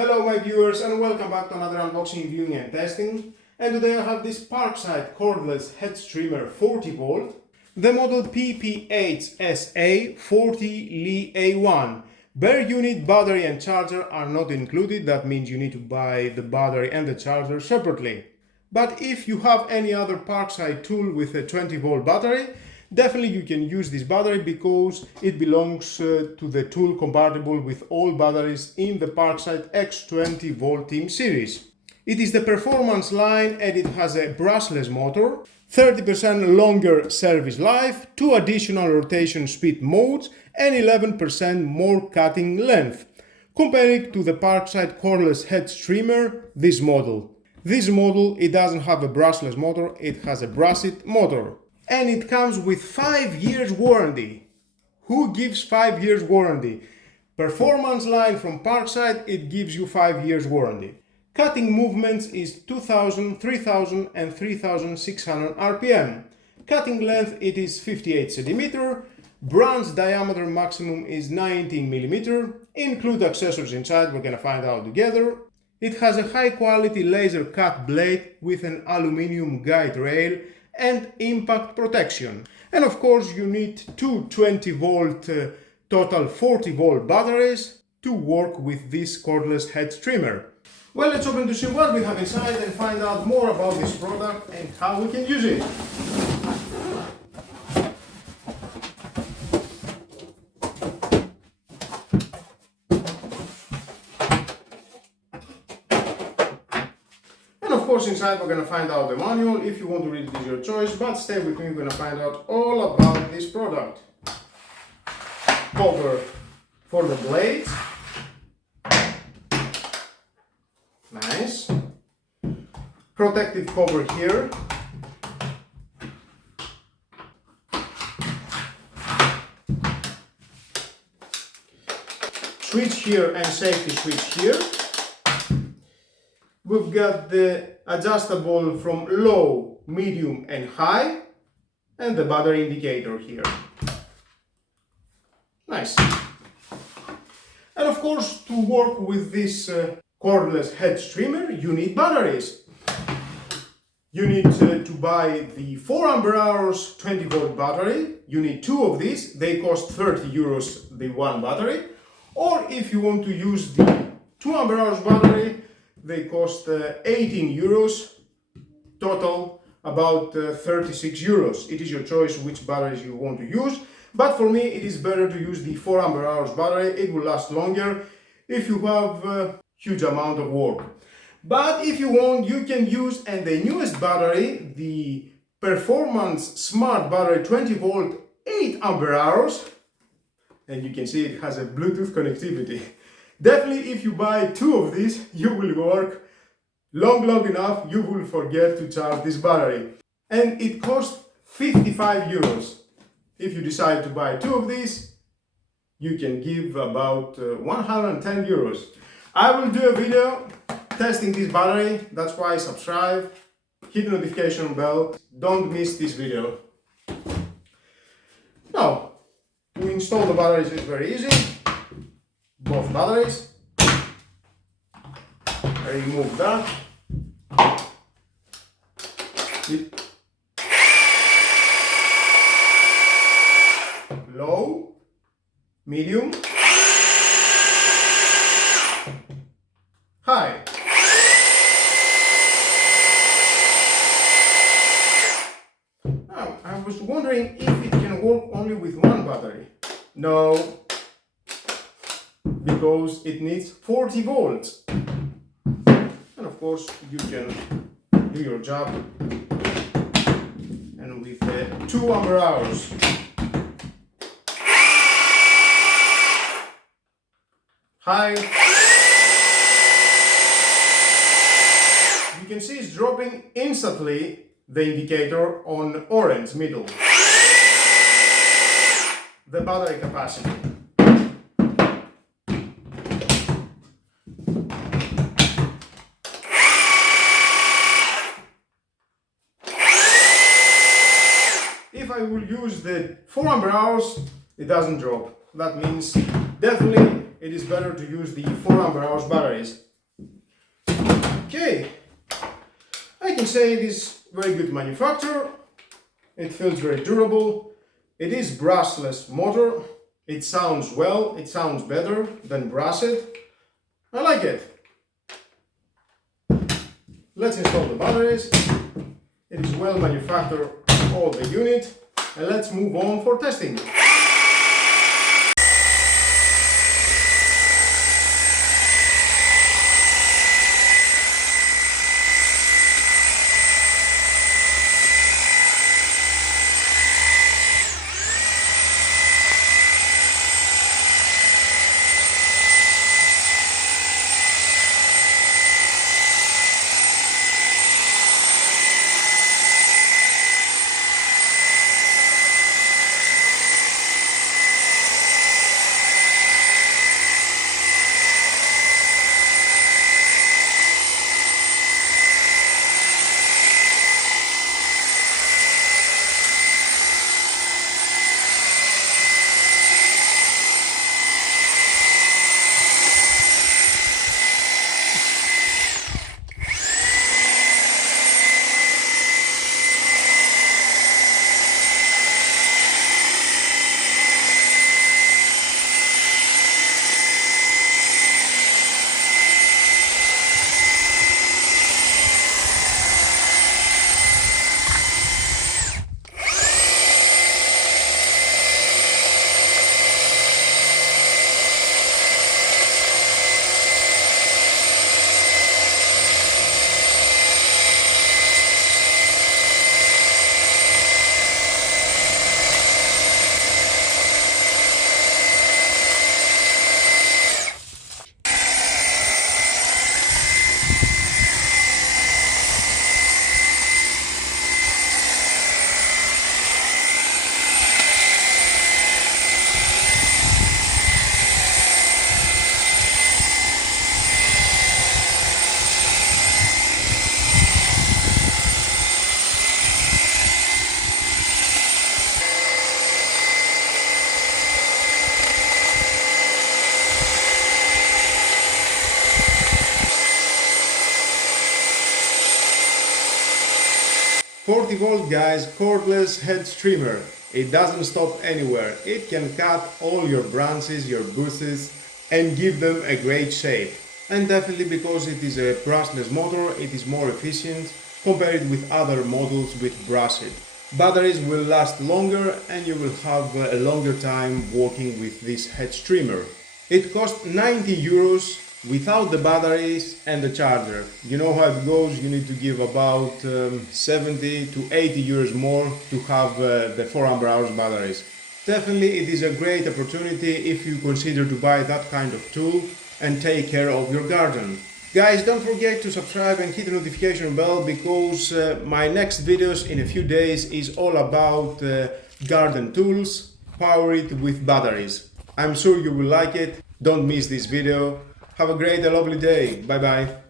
Hello my viewers and welcome back to another unboxing, viewing and testing. And today I have this Parkside Cordless Hedge Trimmer 40 volt. The model PPHSA 40LE-A1. Bare unit, battery and charger are not included. That means you need to buy the battery and the charger separately. But if you have any other Parkside tool with a 20 volt battery, definitely you can use this battery because it belongs to the tool compatible with all batteries in the Parkside X20 Volt Team series. It is the performance line and it has a brushless motor, 30% longer service life, 2 additional rotation speed modes and 11% more cutting length. Comparing to the Parkside Cordless Hedge Trimmer, this model, it doesn't have a brushless motor, it has a brushed motor. And it comes with 5 years warranty. Who gives 5 years warranty? Performance line from Parkside, it gives you 5 years warranty. Cutting movements is 2000, 3000 and 3600 RPM. Cutting length it is 58 cm. Branch diameter maximum is 19 mm. Include accessories inside, we're gonna find out together. It has a high quality laser cut blade with an aluminum guide rail and impact protection. And of course you need two 20 volt total 40 volt batteries to work with this cordless hedge trimmer. Well, let's open to see what we have inside and find out more about this product and how we can use it. Of course, inside we're going to find out the manual. If you want to read it, is your choice, but stay with me, we're going to find out all about this product. Cover for the blades. Nice. Protective cover here. Switch here and safety switch here. We've got the adjustable from low, medium and high and the battery indicator here. Nice. And of course, to work with this cordless hedge trimmer, you need batteries. You need to buy the 4 ampere hours 20 volt battery. You need 2 of these. They cost 30 euros the one battery. Or if you want to use the 2 ampere hours battery, they cost 18 euros, total about 36 euros. It is your choice which batteries you want to use, but for me it is better to use the 4 ampere hours battery. It will last longer if you have a huge amount of work. But if you want, you can use and the newest battery, the Performance Smart Battery 20 volt 8 ampere hours, and you can see it has a Bluetooth connectivity. Definitely, if you buy 2 of these, you will work long enough, you will forget to charge this battery. And it costs 55 euros. If you decide to buy 2 of these, you can give about 110 euros. I will do a video testing this battery, that's why subscribe, hit the notification bell, don't miss this video. Now, to install the batteries is very easy. Both batteries. I remove that. Low, medium, high. Now, I was wondering if it can work only with one battery. No. Because it needs 40 volts. And of course you can do your job and with 2 ampere hours. High. You can see it's dropping instantly the indicator on orange middle. The battery capacity. If I will use the 4 ampere hours, it doesn't drop. That means definitely it is better to use the 4 ampere hours batteries. Okay, I can say it is very good manufacture. It feels very durable. It is brushless motor. It sounds well. It sounds better than brushed. I like it. Let's install the batteries. It is well manufactured, all the unit, and let's move on for testing. "40V guys, cordless hedge trimmer. It doesn't stop anywhere. It can cut all your branches, your bushes, and give them a great shape. And definitely because it is a brushless motor, it is more efficient compared with other models with brushed. Batteries will last longer and you will have a longer time working with this hedge trimmer. It costs 90 euros without the batteries and the charger. You know how it goes, you need to give about 70 to 80 euros more to have the 4 Ah batteries. Definitely it is a great opportunity if you consider to buy that kind of tool and take care of your garden. Guys, don't forget to subscribe and hit the notification bell because my next videos in a few days is all about garden tools powered with batteries. I'm sure you will like it. Don't miss this video. Have a great and lovely day. Bye bye.